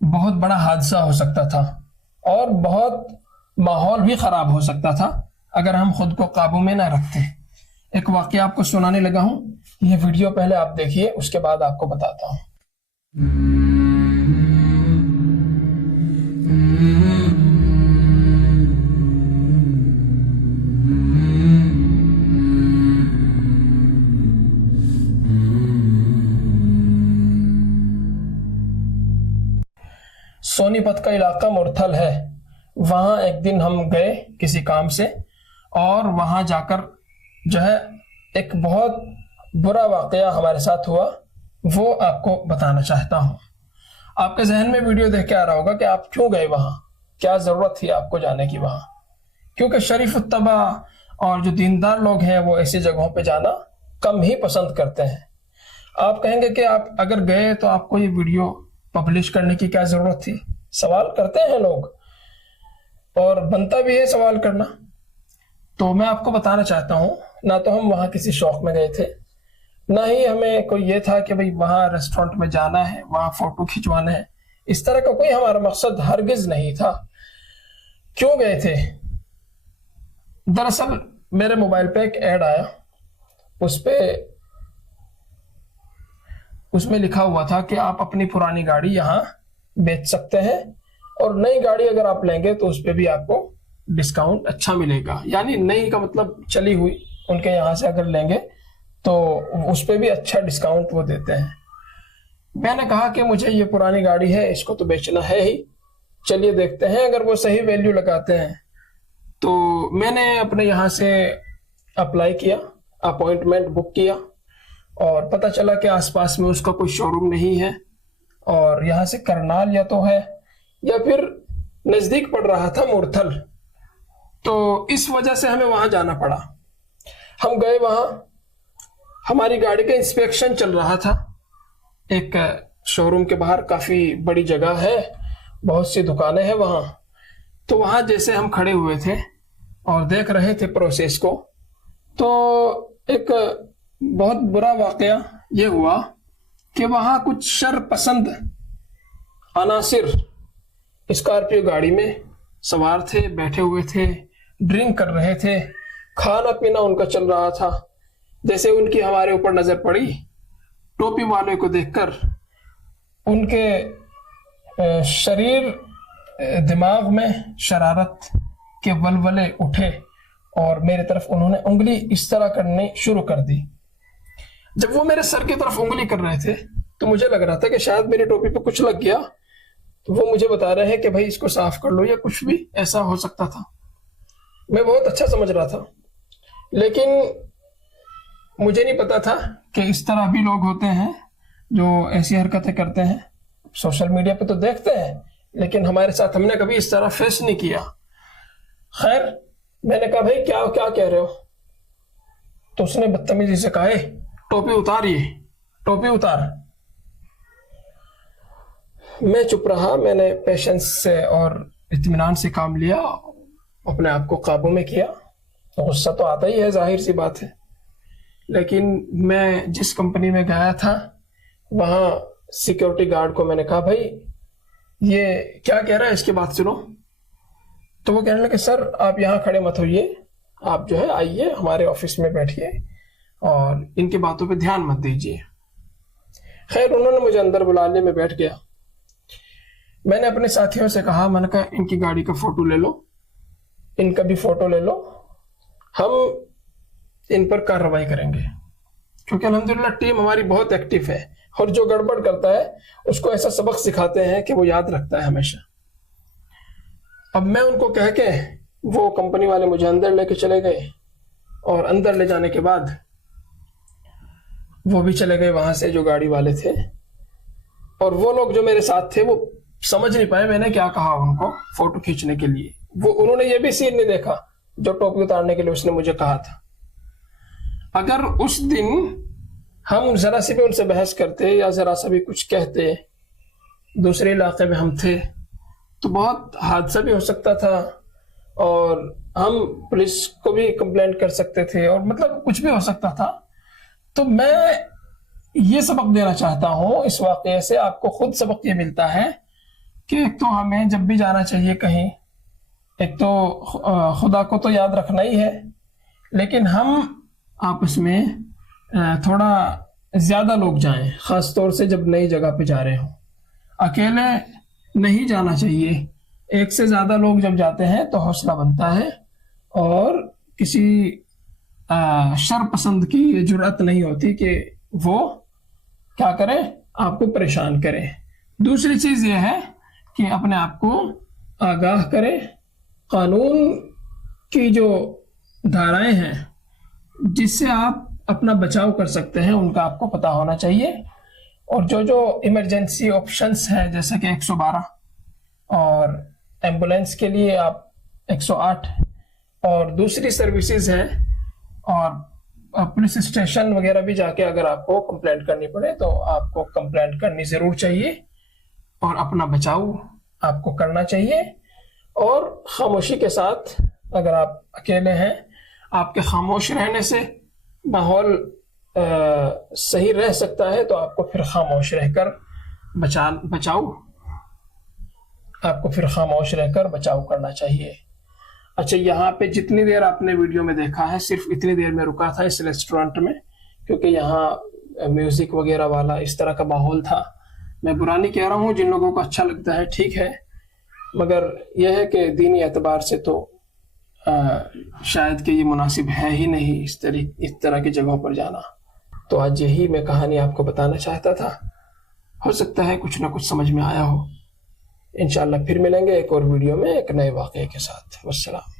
बहुत बड़ा हादसा हो सकता था और बहुत माहौल भी खराब हो सकता था अगर हम खुद को काबू में ना रखते। एक वाकया आपको सुनाने लगा हूं, यह वीडियो पहले आप देखिए, उसके बाद आपको बताता हूं। सोनीपत का इलाका मुरथल है। वहां एक दिन हम गए किसी काम से, और वहां जाकर जो है एक बहुत बुरा वाकया हमारे साथ हुआ, वो आपको बताना चाहता हूं। आपके जहन में वीडियो देख के आ रहा होगा कि आप क्यों गए वहां, क्या जरूरत थी आपको जाने की वहां। क्योंकि शरीफ उत्तबा और जो दीनदार लोग हैं वो ऐसी जगहों पे जाना कम ही पसंद करते हैं। आप कहेंगे कि आप अगर गए तो आपको ये वीडियो पब्लिश करने की क्या जरूरत थी। सवाल करते हैं लोग, और बनता भी है सवाल करना। तो मैं आपको बताना चाहता हूं, ना तो हम वहां किसी शौक में गए थे, ना ही हमें कोई ये था कि भाई वहां रेस्टोरेंट में जाना है, वहां फोटो खिंचवाना है। इस तरह का कोई हमारा मकसद हरगिज नहीं था। क्यों गए थे? दरअसल मेरे मोबाइल पे एक ऐड आया, उसमें लिखा हुआ था कि आप अपनी पुरानी गाड़ी यहाँ बेच सकते हैं, और नई गाड़ी अगर आप लेंगे तो उस पर भी आपको डिस्काउंट अच्छा मिलेगा। यानी नई का मतलब चली हुई उनके यहाँ से अगर लेंगे तो उस पर भी अच्छा डिस्काउंट वो देते हैं। मैंने कहा कि मुझे ये पुरानी गाड़ी है, इसको तो बेचना है ही, चलिए देखते हैं अगर वो सही वैल्यू लगाते हैं। तो मैंने अपने यहाँ से अप्लाई किया, अपॉइंटमेंट बुक किया, और पता चला कि आसपास में उसका कोई शोरूम नहीं है, और यहाँ से करनाल या तो है या फिर नजदीक पड़ रहा था मुरथल। तो इस वजह से हमें वहां जाना पड़ा। हम गए वहां, हमारी गाड़ी का इंस्पेक्शन चल रहा था। एक शोरूम के बाहर काफी बड़ी जगह है, बहुत सी दुकानें हैं वहां। तो वहां जैसे हम खड़े हुए थे और देख रहे थे प्रोसेस को, तो एक बहुत बुरा वाकया ये हुआ कि वहां कुछ शरपसंद अनासिर स्कॉर्पियो गाड़ी में सवार थे, बैठे हुए थे, ड्रिंक कर रहे थे, खाना पीना उनका चल रहा था। जैसे उनकी हमारे ऊपर नजर पड़ी, टोपी वाले को देखकर उनके शरीर दिमाग में शरारत के वलवले उठे, और मेरे तरफ उन्होंने उंगली इस तरह करनी शुरू कर दी। जब वो मेरे सर की तरफ उंगली कर रहे थे तो मुझे लग रहा था कि शायद मेरी टोपी पे कुछ लग गया। तो वो मुझे बता रहे हैं कि भाई इसको साफ कर लो, या कुछ भी ऐसा हो सकता था। मैं बहुत अच्छा समझ रहा था, लेकिन मुझे नहीं पता था कि इस तरह भी लोग होते हैं जो ऐसी हरकतें करते हैं। सोशल मीडिया पे तो देखते हैं, लेकिन हमारे साथ हमने कभी इस तरह फेस नहीं किया। खैर, मैंने कहा भाई क्या क्या कह रहे हो? तो उसने बदतमीजी से कहा, टोपी उतार, ये टोपी उतार। मैं चुप रहा। मैंने पेशेंस से और इत्मीनान से काम लिया, अपने आप को काबू में किया। तो गुस्सा तो आता ही है, जाहिर सी बात है। लेकिन मैं जिस कंपनी में गया था वहां सिक्योरिटी गार्ड को मैंने कहा, भाई ये क्या कह रहा है, इसकी बात सुनो। तो वो कहने लगे, सर आप यहाँ खड़े मत होइए, आप जो है आइए हमारे ऑफिस में बैठिए और इनकी बातों पे ध्यान मत दीजिए। खैर, उन्होंने मुझे अंदर बुला लिया, मैं बैठ गया। मैंने अपने साथियों से कहा, मैंने कहा इनकी गाड़ी का फोटो ले लो, इनका भी फोटो ले लो, हम इन पर कार्रवाई करेंगे। क्योंकि अल्हम्दुलिल्लाह टीम हमारी बहुत एक्टिव है, और जो गड़बड़ करता है उसको ऐसा सबक सिखाते हैं कि वो याद रखता है हमेशा। अब मैं उनको कह के वो कंपनी वाले मुझे अंदर लेके चले गए, और अंदर ले जाने के बाद वो भी चले गए वहां से, जो गाड़ी वाले थे। और वो लोग जो मेरे साथ थे वो समझ नहीं पाए मैंने क्या कहा उनको फोटो खींचने के लिए। वो उन्होंने ये भी सीन नहीं देखा जो टोपी उतारने के लिए उसने मुझे कहा था। अगर उस दिन हम जरा सी भी उनसे बहस करते या जरा सा भी कुछ कहते, दूसरे इलाके में हम थे, तो बहुत हादसा भी हो सकता था, और हम पुलिस को भी कंप्लेंट कर सकते थे, और मतलब कुछ भी हो सकता था। तो मैं ये सबक देना चाहता हूं इस वाकये से, आपको खुद सबक ये मिलता है कि एक तो हमें जब भी जाना चाहिए कहीं, एक तो खुदा को तो याद रखना ही है, लेकिन हम आपस में थोड़ा ज़्यादा लोग जाएं, ख़ास तौर से जब नई जगह पे जा रहे हो। अकेले नहीं जाना चाहिए, एक से ज़्यादा लोग जब जाते हैं तो हौसला बनता है और किसी शर पसंद की जुर्रत नहीं होती कि वो क्या करें, आपको परेशान करें। दूसरी चीज़ यह है कि अपने आप को आगाह करें, कानून की जो धाराएं हैं जिससे आप अपना बचाव कर सकते हैं उनका आपको पता होना चाहिए। और जो जो इमरजेंसी ऑप्शंस हैं जैसे कि 112, और एम्बुलेंस के लिए आप 108, और दूसरी सर्विसेज हैं, और पुलिस स्टेशन वगैरह भी जाके अगर आपको कंप्लेंट करनी पड़े तो आपको कंप्लेंट करनी ज़रूर चाहिए और अपना बचाव आपको करना चाहिए। और खामोशी के साथ, अगर आप अकेले हैं, आपके खामोश रहने से माहौल सही रह सकता है, तो आपको फिर खामोश रहकर बचाव करना चाहिए। अच्छा, यहाँ पे जितनी देर आपने वीडियो में देखा है सिर्फ इतनी देर में रुका था इस रेस्टोरेंट में, क्योंकि यहाँ म्यूजिक वगैरह वाला इस तरह का माहौल था। मैं बुरा नहीं कह रहा हूँ, जिन लोगों को अच्छा लगता है ठीक है, मगर यह है कि दीनी एतबार से तो शायद कि ये मुनासिब है ही नहीं इस तरह की जगहों पर जाना। तो आज यही मैं कहानी आपको बताना चाहता था। हो सकता है कुछ ना कुछ समझ में आया हो। इंशाल्लाह फिर मिलेंगे एक और वीडियो में एक नए वाक़े के साथ। वस्सलाम।